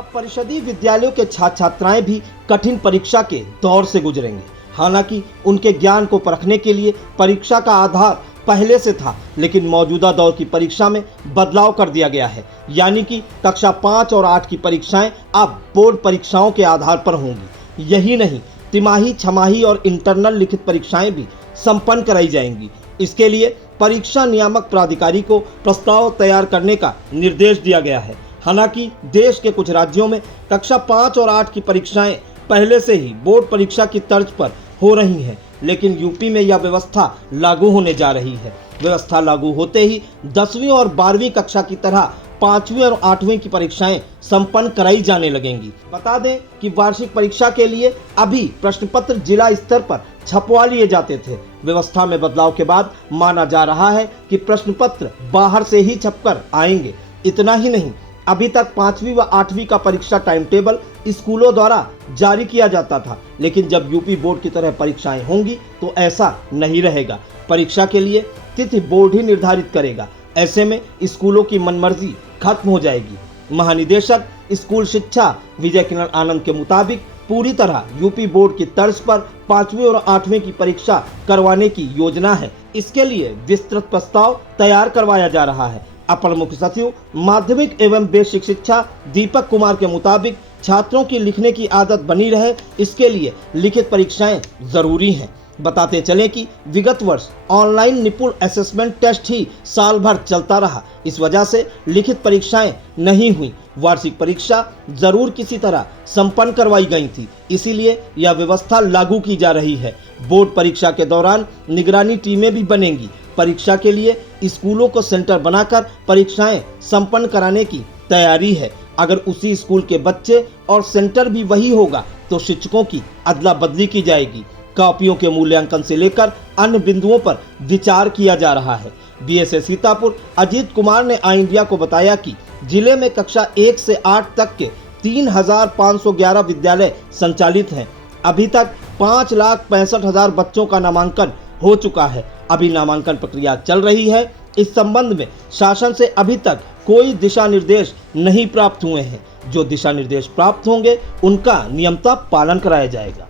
अब परिषदीय विद्यालयों के छात्र छात्राएं भी कठिन परीक्षा के दौर से गुजरेंगे। हालांकि उनके ज्ञान को परखने के लिए परीक्षा का आधार पहले से था, लेकिन मौजूदा दौर की परीक्षा में बदलाव कर दिया गया है। यानी कि कक्षा 5 और 8 की परीक्षाएं अब बोर्ड परीक्षाओं के आधार पर होंगी। यही नहीं, तिमाही, छमाही और इंटरनल लिखित परीक्षाएं भी संपन्न कराई जाएंगी। इसके लिए परीक्षा नियामक प्राधिकारी को प्रस्ताव तैयार करने का निर्देश दिया गया है। हालांकि देश के कुछ राज्यों में कक्षा 5 और 8 की परीक्षाएं पहले से ही बोर्ड परीक्षा की तर्ज पर हो रही हैं, लेकिन यूपी में यह व्यवस्था लागू होने जा रही है। व्यवस्था लागू होते ही 10वीं और 12वीं कक्षा की तरह 5वीं और 8वीं की परीक्षाएं संपन्न कराई जाने लगेंगी। बता दें कि वार्षिक परीक्षा के लिए अभी प्रश्न पत्र जिला स्तर पर छपवा लिए जाते थे। व्यवस्था में बदलाव के बाद माना जा रहा है कि प्रश्न पत्र बाहर से ही छपकर आएंगे। इतना ही नहीं, अभी तक 5वीं व 8वीं का परीक्षा टाइम टेबल स्कूलों द्वारा जारी किया जाता था, लेकिन जब यूपी बोर्ड की तरह परीक्षाएं होंगी तो ऐसा नहीं रहेगा। परीक्षा के लिए तिथि बोर्ड ही निर्धारित करेगा। ऐसे में स्कूलों की मनमर्जी खत्म हो जाएगी। महानिदेशक स्कूल शिक्षा विजय किरण आनंद के मुताबिक पूरी तरह यूपी बोर्ड की तर्ज पर 5वीं और 8वीं की परीक्षा करवाने की योजना है। इसके लिए विस्तृत प्रस्ताव तैयार करवाया जा रहा है। अपर मुख्य सचिव माध्यमिक एवं बेसिक शिक्षा दीपक कुमार के मुताबिक छात्रों की लिखने की आदत बनी रहे, इसके लिए लिखित परीक्षाएं जरूरी हैं। बताते चलें कि विगत वर्ष ऑनलाइन निपुण असेसमेंट टेस्ट ही साल भर चलता रहा। इस वजह से लिखित परीक्षाएं नहीं हुई। वार्षिक परीक्षा जरूर किसी तरह संपन्न करवाई गई थी, इसीलिए यह व्यवस्था लागू की जा रही है। बोर्ड परीक्षा के दौरान निगरानी टीमें भी बनेंगी। परीक्षा के लिए स्कूलों को सेंटर बनाकर परीक्षाएं संपन्न कराने की तैयारी है। अगर उसी स्कूल के बच्चे और सेंटर भी वही होगा तो शिक्षकों की अदला बदली की जाएगी। कॉपियों के मूल्यांकन से लेकर अन्य बिंदुओं पर विचार किया जा रहा है। बीएसए सीतापुर अजीत कुमार ने आई इंडिया को बताया कि जिले में कक्षा 1 से 8 तक के 3,511 विद्यालय संचालित हैं। अभी तक 5,65,000 बच्चों का नामांकन हो चुका है। अभी नामांकन प्रक्रिया चल रही है। इस संबंध में शासन से अभी तक कोई दिशा निर्देश नहीं प्राप्त हुए हैं। जो दिशा निर्देश प्राप्त होंगे उनका नियमतः पालन कराया जाएगा।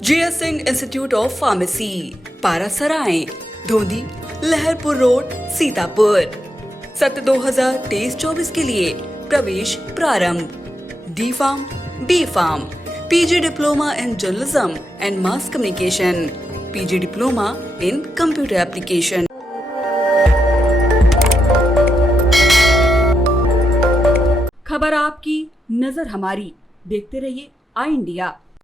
JS Singh institute of pharmacy, Parasrai, Dhondhi, Laharpur road, Sitapur. सत्र 2023-24 के लिए प्रवेश प्रारंभ। D Farm, B Farm, PG diploma in journalism and mass communication, PG diploma in computer application. खबर आपकी, नजर हमारी। देखते रहिए आई इंडिया।